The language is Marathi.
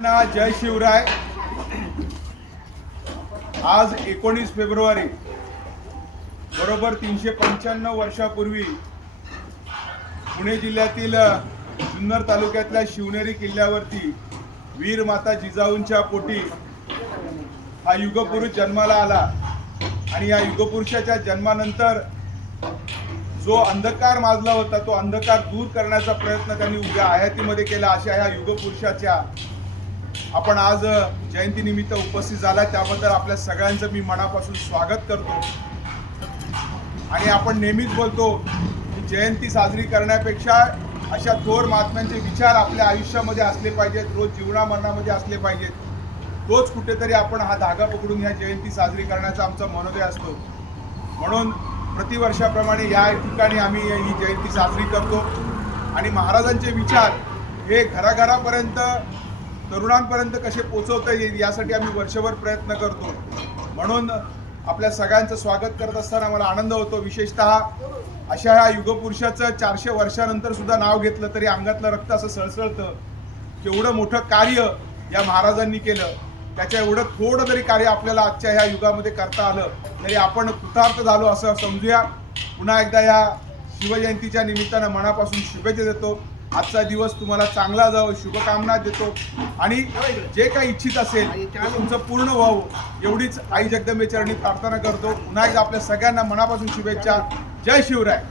जय शिवराय। आज 19 फेब्रुवारी बरोबर 395 वर्षापूर्वी पुणे जिल्ह्यातील जुन्नर तालुक्यातल्या शिवनेरी किल्ल्यावरती वीर माता जिजाऊंच्या पोटी हा युगपुरुष जन्माला आला आणि या युगपुरुषाच्या जन्मानंतर जो अंधकार माजला होता तो अंधकार दूर करण्याचा प्रयत्न त्यांनी उभ्या आयातीमध्ये केला। अशा या युगपुरुषाच्या आपण आज जयंतीनिमित्त उपस्थित झाला त्याबद्दल आपल्या सगळ्यांचं मी मनापासून स्वागत करतो। आणि आपण नेहमीच बोलतो की जयंती साजरी करण्यापेक्षा अशा थोर महात्म्यांचे विचार आपल्या आयुष्यामध्ये असले पाहिजेत, रोज जीवनामरणामध्ये असले पाहिजेत। तोच कुठेतरी आपण हा धागा पकडून या जयंती साजरी करण्याचा आमचा मनोदय असतो। म्हणून प्रतिवर्षाप्रमाणे या ठिकाणी आम्ही ही जयंती साजरी करतो आणि महाराजांचे विचार हे घराघरापर्यंत तरुणांपर्यंत कसे पोहोचवता येईल यासाठी आम्ही वर्षभर प्रयत्न करतो। म्हणून आपल्या सगळ्यांचं स्वागत करत असताना मला आनंद होतो। विशेषतः अशा ह्या युगपुरुषाचं 400 वर्षानंतर सुद्धा नाव घेतलं तरी अंगातलं रक्त असं सळसळतं। केवढं मोठं कार्य या महाराजांनी केलं, त्याच्या एवढं थोडं जरी कार्य आपल्याला आजच्या ह्या युगामध्ये करता आलं तरी आपण कृतार्थ झालो असं समजूया। पुन्हा एकदा या शिवजयंतीच्या निमित्तानं मनापासून शुभेच्छा देतो। आजचा दिवस तुम्हाला चांगला जावो, शुभकामना देतो आणि जे काही इच्छित असेल ते तुमचं पूर्ण व्हावं एवढीच आई जगदंबेचरणी प्रार्थना करतो। पुन्हा एकदा आपल्या सगळ्यांना मनापासून शुभेच्छा। जय शिवराय।